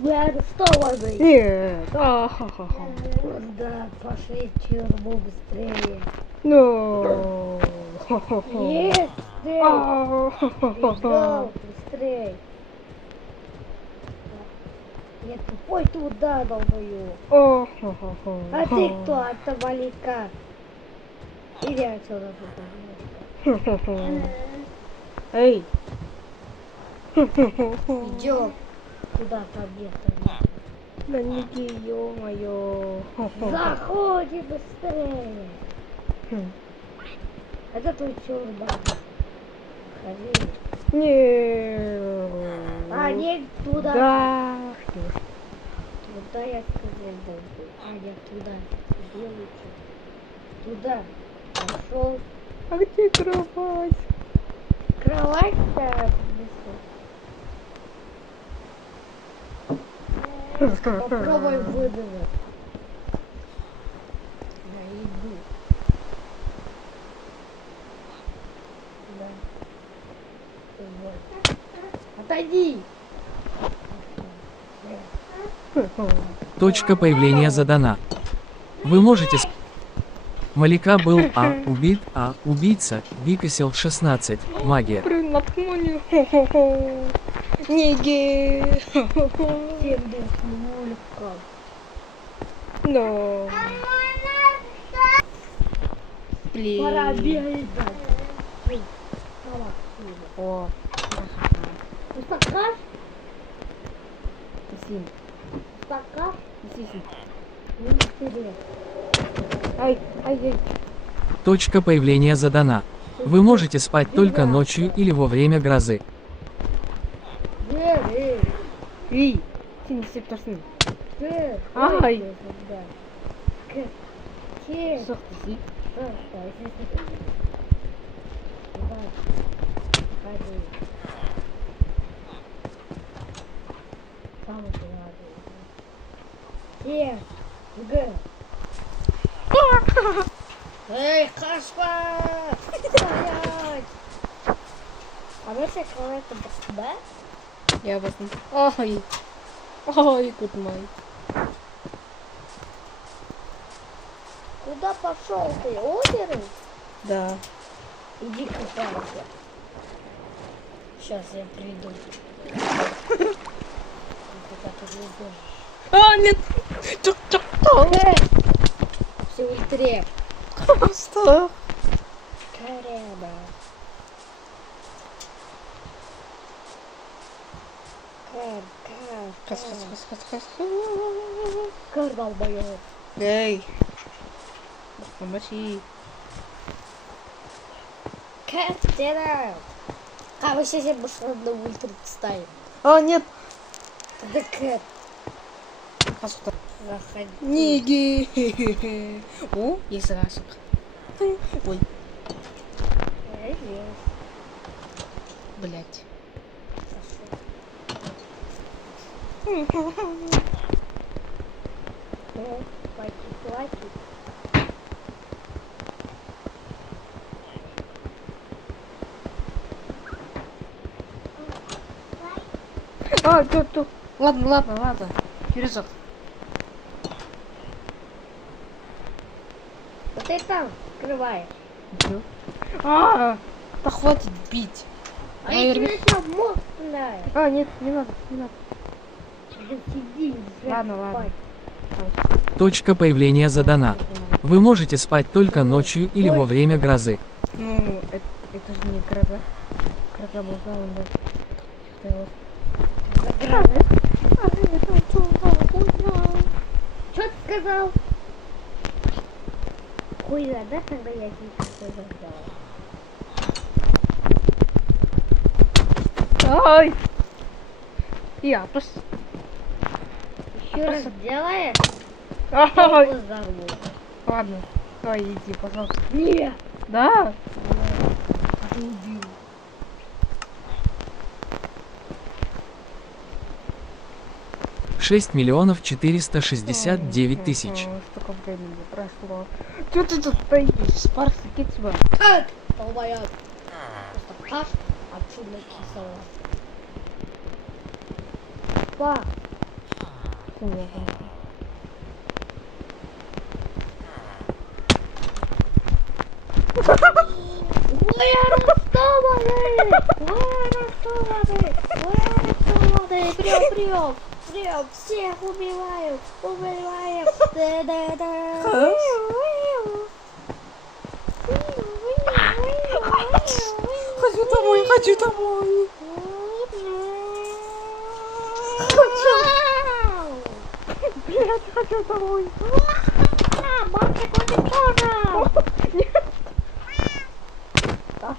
Вы арестованы. Нет. Ахахаха. Да, пошли в тюрьму быстрее. Ну. Нет, быстрее. Быстрее. Я тупой туда долбою. А ты кто? Это Малика. Иди отсюда. Эй. Идем. Туда побег. Да не ё-моё. Заходи быстрее. Это твой тюрьма. Ходи. Не. А нет, туда. Да. Туда я сказал долбой. А нет, туда. Тебе лучше. Туда. Пошел. А где кровать? Кровать-то попробуй выдавить. Я иду. Да. Вот. Отойди. Точка появления задана. Вы можете Малика был убит, убийца, Викосил 16, магия. Блин, напомню. Ниги. Всем без мулька. Но. Блин. Пора бегать. Давай. О. Стакаш? Син. Стакаш? Син. Не интересно. Ай. Точка появления задана. Вы можете спать только ночью или во время грозы. Эй. Син, син. Ай. Сох ты си. Эй, Кашпа! Стоять! А вы все кого-то да? Я вас не... Ай. Ай, good май. Куда пошел ты? Озеро? Да. Иди купайся. Сейчас я приду. Куда ты идешь? А, нет. Все быстрее. Что? Каряба. Кар долбоёб. Эй. Помощи. Кэт, get А мы сейчас быстро на ультра ставим. А, нет. Да Кэт, Пошел. заходи. Ниги. О, есть рашек. Ой, блять. Платит. А, тут. Ладно. Перезок. Вот ты там открываешь. А, да хватит бить. А я тебе сейчас мозг стреляю. А, нет, не надо. Да сиди уже. Ладно. спать. Точка появления задана. Вы можете спать только ночью или во время грозы. Ну, это же не гроза. Гроза была, да. Что ты сказал? Хуй, да, тогда я тебе что-то сделал. Ай! Я просто... Еще раз делаешь? Ай! Я взорву. Ладно, давай иди, пожалуйста. Нет. Да? Ты убил. Шесть миллионов 469 тысяч. Столько времени прошло. Что ты тут стоишь? Спарс, иди сюда. Как? Долбоёб. Просто каш отсюда кислого. Па, Конечно. Вы арестованы! Прям! Всех убиваю! Да-да-да! Хочу домой, хочу домой. Блядь, хочу домой.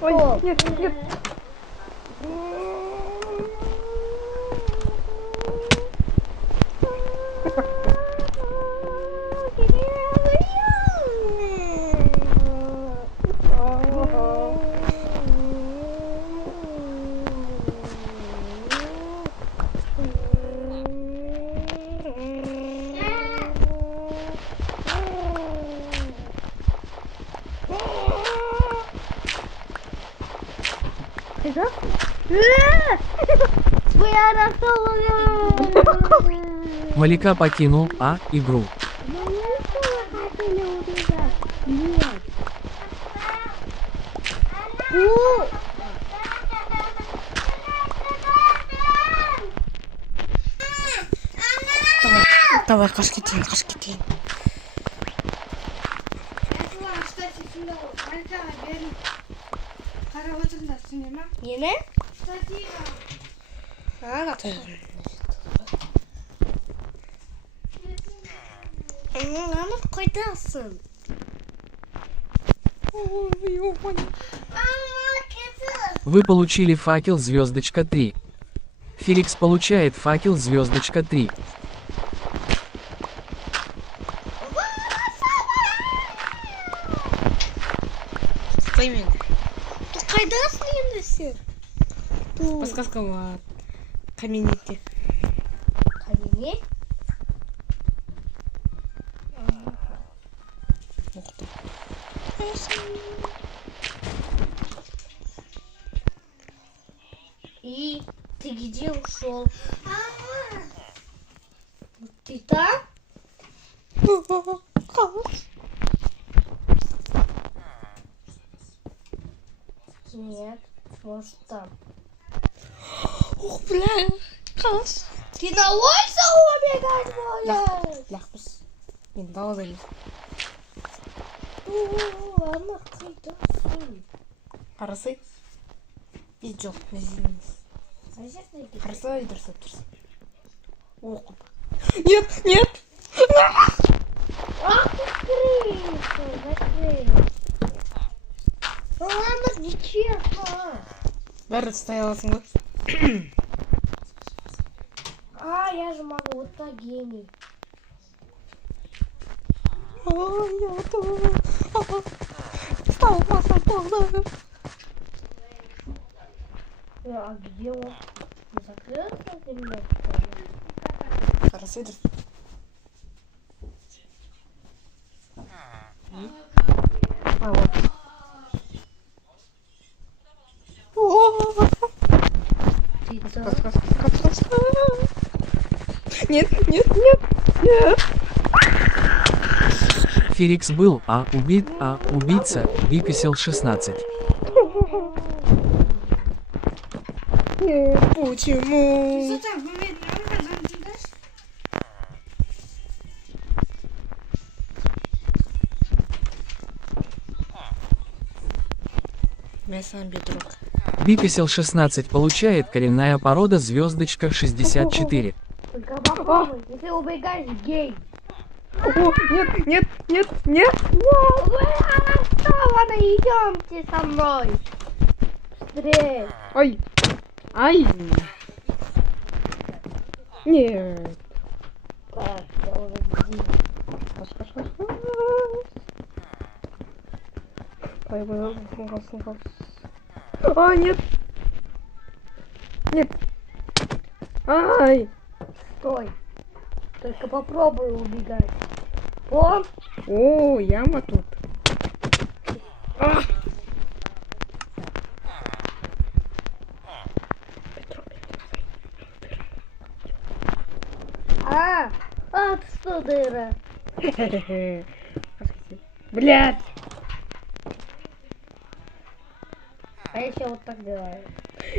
Ой, нет, нет. Вы арестованы! Малика покинул игру. Нет. Давай, кашкетин, кашкетин. Yine? Ama koydasın. Вы получили факел звездочка 3. Феликс получает факел звездочка 3. Пойми. Ты koydasın yenisi. Подсказка от Каменити. Kalemi. Ух ты. И ты где ушел? Ты там? Нет, может там. Ух, бля, класс. Ты на улицу убегать можешь? Лахпас. Мен дала залез. Ладно, koydasın. Қарасай. И жоқ, не извинись. А сейчас найди. Қараса и дұрыстап тұрсын. Оқып. Нет, нет. Ах ты крыса, закрыл. Ну ладно, нечестно. Бәрі ұстай аласың ғой. А, я же могу, вот так гений. Ой, я тоже. Стал маса тоже. А где он? Не закрылся для меня? Қарасай дұрыс. А, вот. Ты там? Подсказка. Нет, нет, нет, нет. Феликс был убит, убийца, выписал 16. Нет, почему? Я сам бедрок. Биписел 16 получает коренная порода звездочка 64. Только попробуй, если убегаешь, гей. О, нет, нет, нет, нет. Вы арестованы, идемте со мной. Быстрее. Ай, ай. Нет. Так, я уже здесь. А, нет. Нет. Ай. Стой. Только попробуй убегать. О, О, яма тут. А. а, Вот что дыра. Блядь. А еще вот так делаю.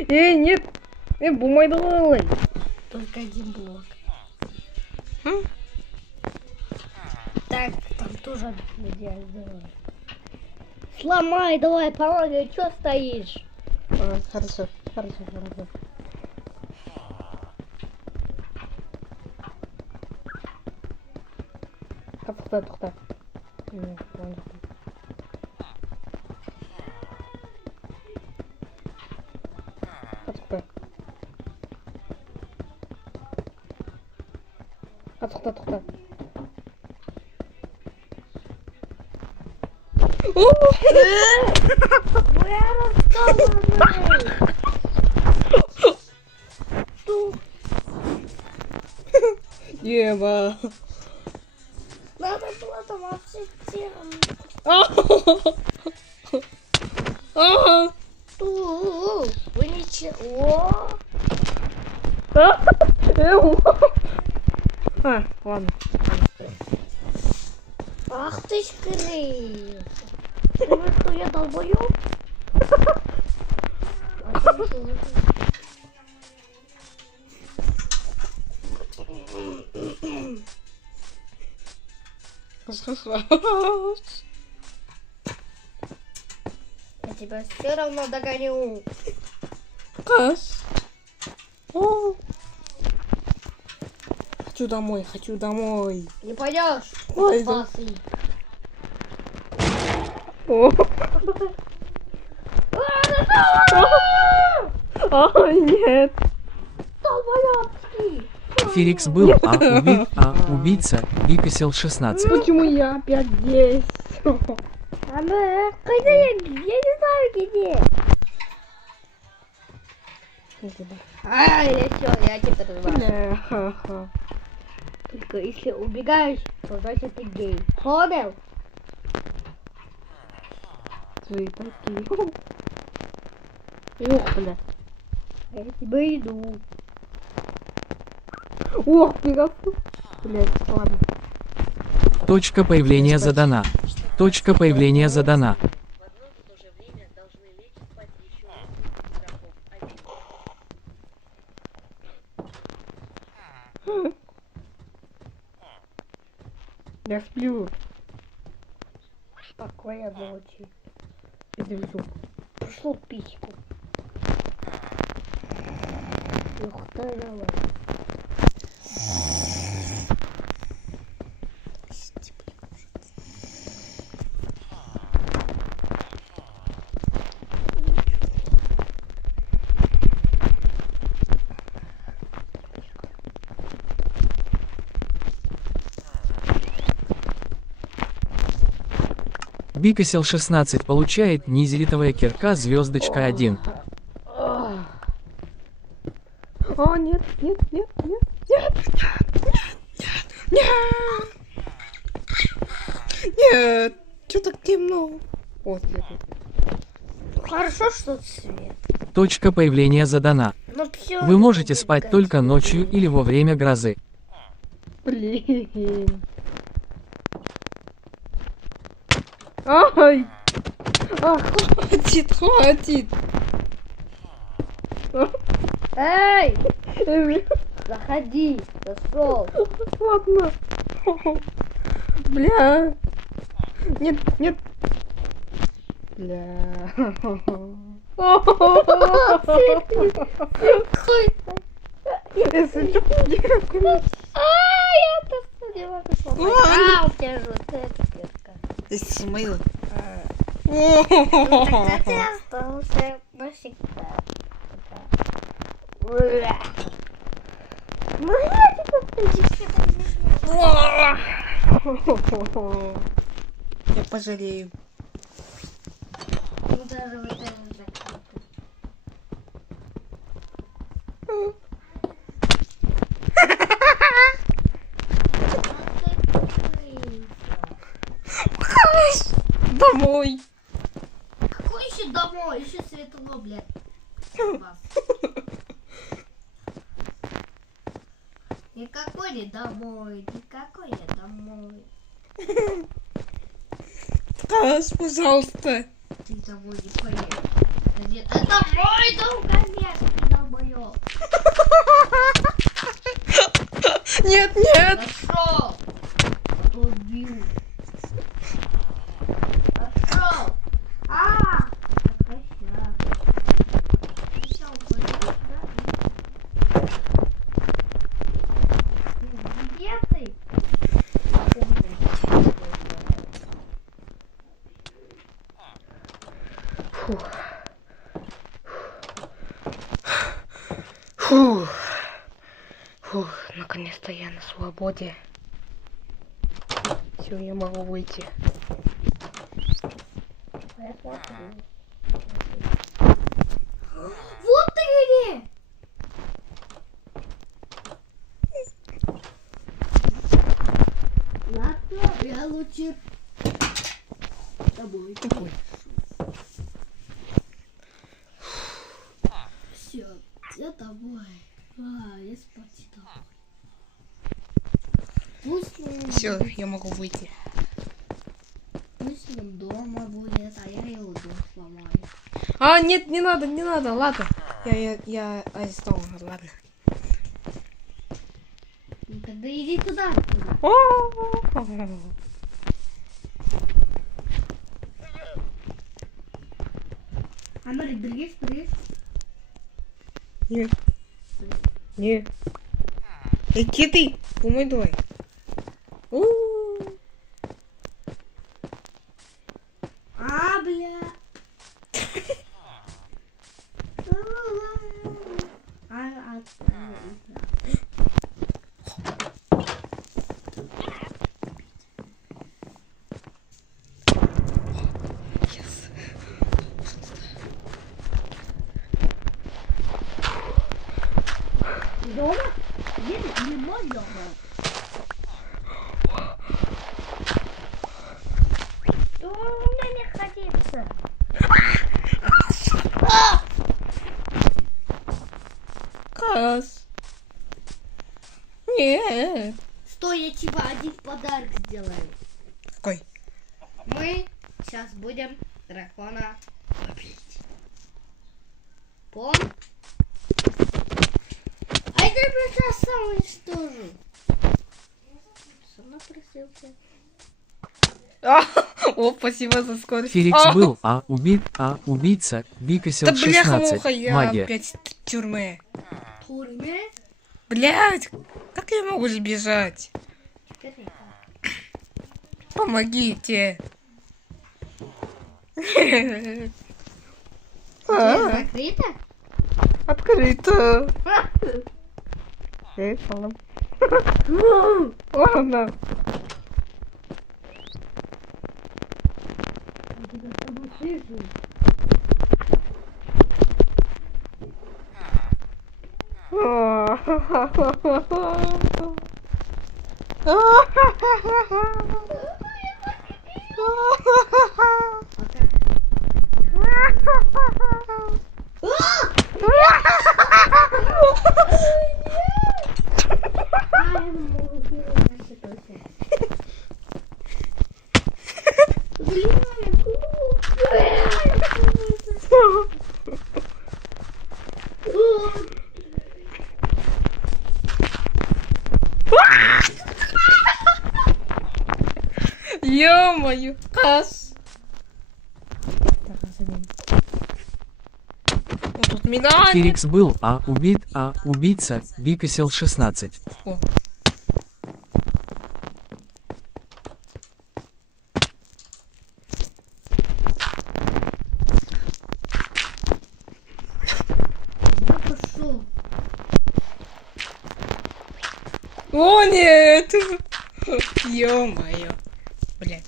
Нет. Бумай давай. Только один блок. Так, там тоже идеально сделаю. Сломай, давай, помогай, что стоишь? Хорошо. Тоқта. Тоқта. Ева. Надо было там обсидиан. Вы ничего. Ладно. Ах ты ж крыс. Думаешь, что я долбоёб? Я тебя все равно догоню. Хочу домой. Не пойдешь? Ой, Спасы. Нет. Долбоёбский. Ферикс был убийца, Викосил 16. Почему я опять здесь? Она, когда я не знаю где. Или все, я тебя разрываю. Только если убегаешь, то значит ты гей. Понял? Твои такие. Ух, бля. Я тебя иду. Ох, пигафу. Блядь, ладно. Точка появления задана. Точка появления задана. В одно и то же время должны лечь спать еще игроков. Я сплю. Спокойной ночи. Иди в зуб. Прошло письку. Ух ты, давай. Викосил 16 получает низелитовая кирка звездочка 1. О, нет. Нет, что так темно? Вот, Хорошо, что цвет. Точка появления задана. Но всё Вы можете будет спать как только ночью или во время грозы. блин. Ай! Хватит! Эй! Заходи! Зашел! Ладно. Бля. Нет. Бля. Если что, Я просто не могу сломать. У тебя же вот эта кирка. если мою. Ну, тогда ты остался навсегда. Бля. Ну, я Я пожалею. Ну, даже вот это закрыто. Домой. Какой еще домой? Еще светло, блядь. Никакой не домой. Никакой я домой. Кас, пожалуйста. Ты домой не поедешь. Это мой дом, конечно, долбоёб. Нет, нет. Пошёл. Убью. Пошёл. Где ты? Фух, наконец-то я на свободе. Все, я могу выйти. Вот ты где! Ладно, я лучше тобой. Такой. Все, я тобой. Я спать домой. Пусть Все, я могу выйти. пусть он дома будет, а я его дом сломаю. А, нет, не надо, ладно. Я арестован, ладно. Ну тогда иди туда. Амарик, брешь. Нет. Нет. Эй, киты, помой давай. Бля. Дома? Нет, не мой дома. Что у меня не ходится? Кас. Нет. Стой, я тебе один подарок сделаю. Какой? Мы сейчас будем дракона ловить. Пом? А я тебя сейчас сам уничтожу. Сам напросился. О, спасибо за скорость. Феликс был, убийца, Викосил Да бляха-муха, 16, я магия. опять в тюрьме. В тюрьме? Блять, как я могу сбежать? Помогите. Закрыто? Открыто. Ладно. Ладно. Я с тобой сижу. Я не могу делать наши точно. Блин, Ё-моё, Кас. Вот тут медаль. Феликс был, убийца, Викосил 16. О. я пошел. О, нет. Ё-моё. Блять.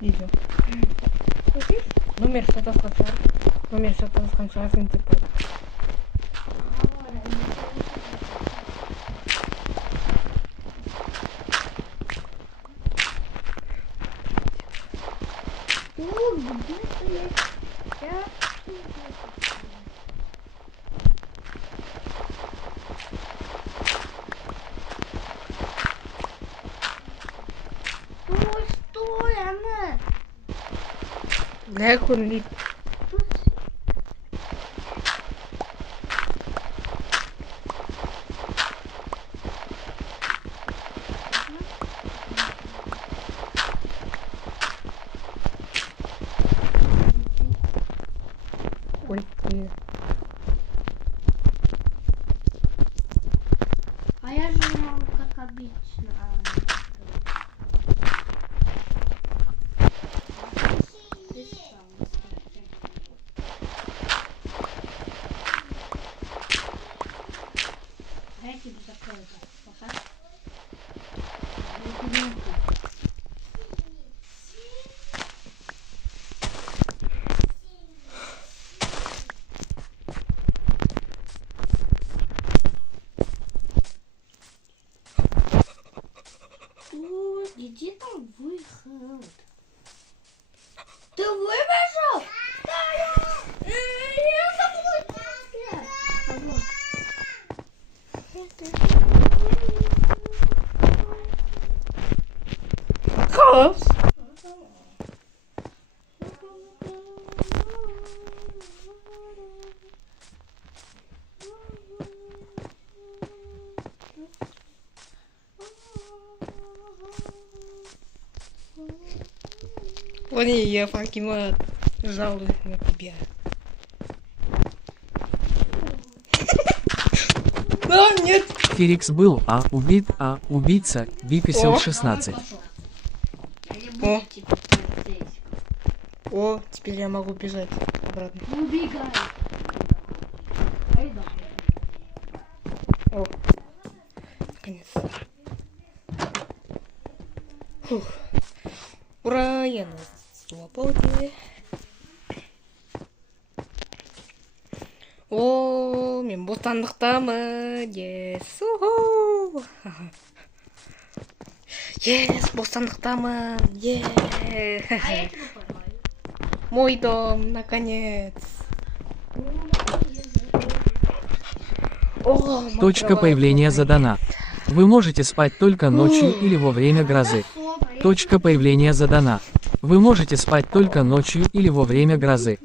Видео. Номер что-то скачал. Номер что-то скачал. Типа. Что? Где ты? Я... Стой, она! Как он лип? Ой, блин. А я же могу, как обычно. Я тебе закрою так, пока. О, где там выход? Ты выбежал? Да, я забыл. Хаос. Ваня, я Факима жалуюсь на тебя. А, нет. Ферикс был убит, убийца, Биписел 16. Я не О. буду типа полицейским. О, теперь я могу бежать обратно. Не убегай. Ай, да. О, наконец. Фух. Ура, я на свободе. О, мен бостандықтамын. Yes. Уху. Yes, бостандықтамын. Yeah. А я тебя поймаю. Мой дом, наконец. О, мой Точка кровать. появления задана. Вы можете спать только ночью или во время грозы. Точка появления задана. Вы можете спать только ночью или во время грозы.